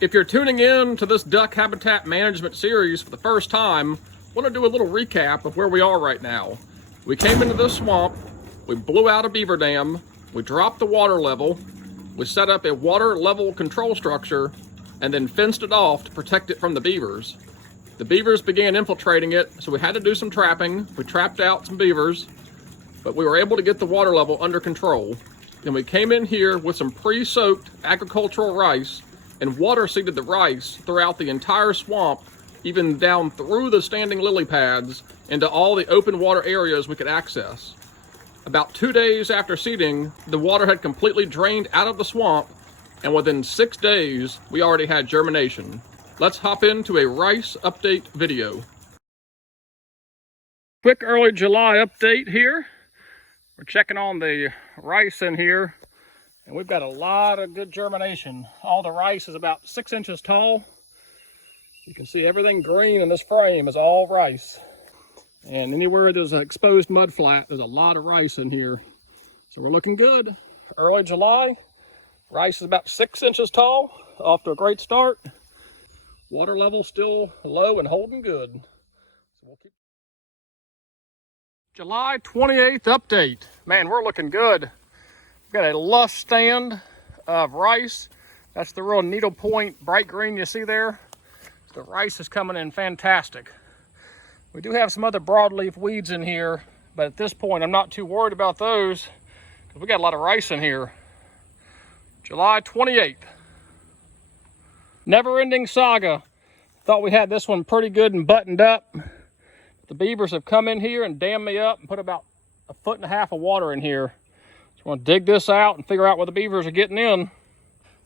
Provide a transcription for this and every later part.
If you're tuning in to this duck habitat management series for the first time, I want to do a little recap of where we are right now. We came into this swamp, we blew out a beaver dam, we dropped the water level, we set up a water level control structure, and then fenced it off to protect it from the beavers. The beavers began infiltrating it, so we had to do some trapping. We trapped out some beavers, but we were able to get the water level under control. Then we came in here with some pre-soaked agricultural rice and water seeded the rice throughout the entire swamp, even down through the standing lily pads into all the open water areas we could access. About 2 days after seeding, the water had completely drained out of the swamp, and within 6 days, we already had germination. Let's hop into a rice update video. Quick early July update here. We're checking on the rice in here, and we've got a lot of good germination. All the rice is about 6 inches tall. You can see everything green in this frame is all rice. And anywhere there's an exposed mud flat, there's a lot of rice in here. So we're looking good. Early July, rice is about 6 inches tall, off to a great start. Water level still low and holding good. So we'll keep. July 28th update. Man, we're looking good. We've got a lush stand of rice. That's the real needlepoint bright green you see there. The rice is coming in fantastic. We do have some other broadleaf weeds in here, but at this point I'm not too worried about those because we got a lot of rice in here. July 28th. Never-ending saga. Thought we had this one pretty good and buttoned up. The beavers have come in here and dammed me up and put about 1.5 feet of water in here. So we're gonna dig this out and figure out where the beavers are getting in.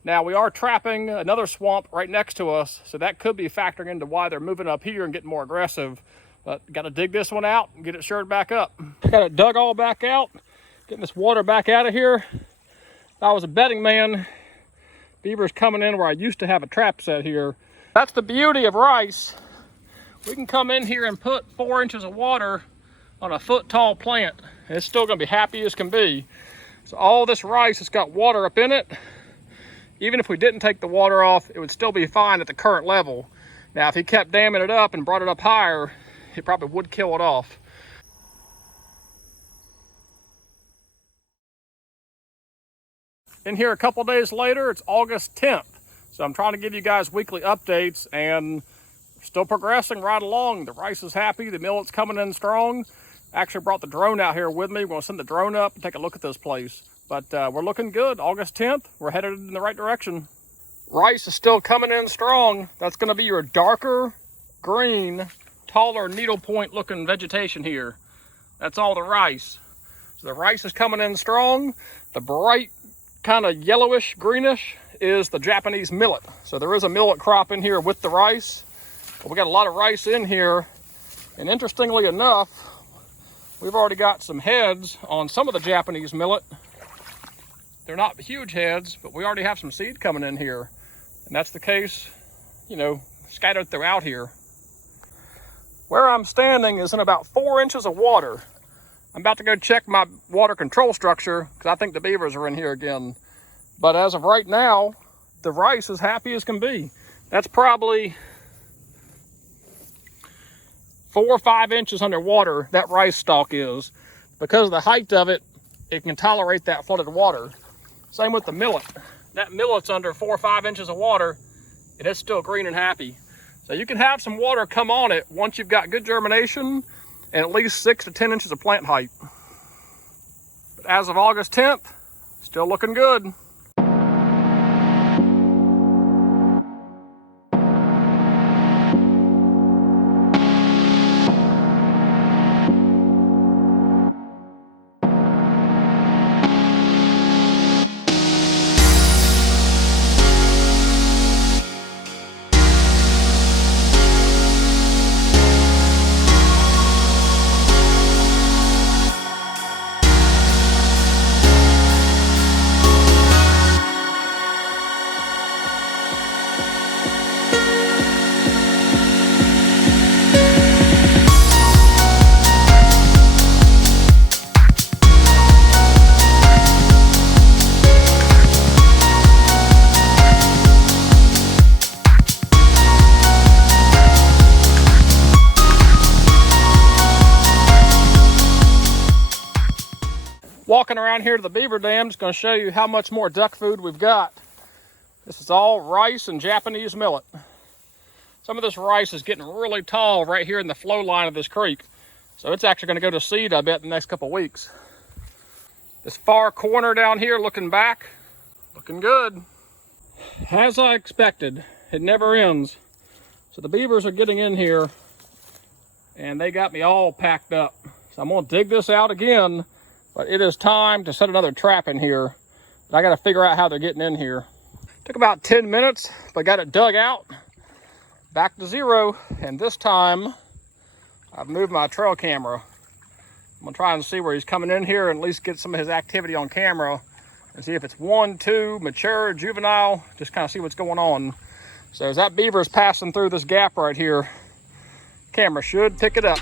Now we are trapping another swamp right next to us, so that could be factoring into why they're moving up here and getting more aggressive. But got to dig this one out and get it shored back up. Got it dug all back out, getting this water back out of here. If I was a betting man, beavers coming in where I used to have a trap set here. That's the beauty of rice. We can come in here and put 4 inches of water on a foot tall plant, and it's still gonna be happy as can be. So all this rice has got water up in it. Even if we didn't take the water off, it would still be fine at the current level. Now, if he kept damming it up and brought it up higher, it probably would kill it off. In here a couple days later, it's August 10th. So I'm trying to give you guys weekly updates, and still progressing right along. The rice is happy, the millet's coming in strong. Actually brought the drone out here with me. We're gonna send the drone up and take a look at this place. But we're looking good. August 10th, we're headed in the right direction. Rice is still coming in strong. That's gonna be your darker green, taller needlepoint looking vegetation here. That's all the rice. So the rice is coming in strong. The bright kind of yellowish greenish is the Japanese millet. So there is a millet crop in here with the rice. But we got a lot of rice in here. And interestingly enough, we've already got some heads on some of the Japanese millet. They're not huge heads, but we already have some seed coming in here. And that's the case, you know, scattered throughout here. Where I'm standing is in about 4 inches of water. I'm about to go check my water control structure because I think the beavers are in here again. But as of right now, the rice is happy as can be. That's probably 4 or 5 inches underwater, that rice stalk is. Because of the height of it, it can tolerate that flooded water. Same with the millet. That millet's under 4 or 5 inches of water, and it's still green and happy. So you can have some water come on it once you've got good germination and at least 6 to 10 inches of plant height. But as of August 10th, still looking good. Walking around here to the beaver dam, just going to show you how much more duck food we've got. This is all rice and Japanese millet. Some of this rice is getting really tall right here in the flow line of this creek. So it's actually going to go to seed, I bet, in the next couple weeks. This far corner down here looking back, looking good. As I expected, it never ends. So the beavers are getting in here and they got me all packed up. So I'm going to dig this out again, but it is time to set another trap in here. But I got to figure out how they're getting in here. Took about 10 minutes, but got it dug out. Back to zero, and this time I've moved my trail camera. I'm gonna try and see where he's coming in here and at least get some of his activity on camera and see if it's 1, 2, mature, juvenile, just kind of see what's going on. So as that beaver is passing through this gap right here, camera should pick it up.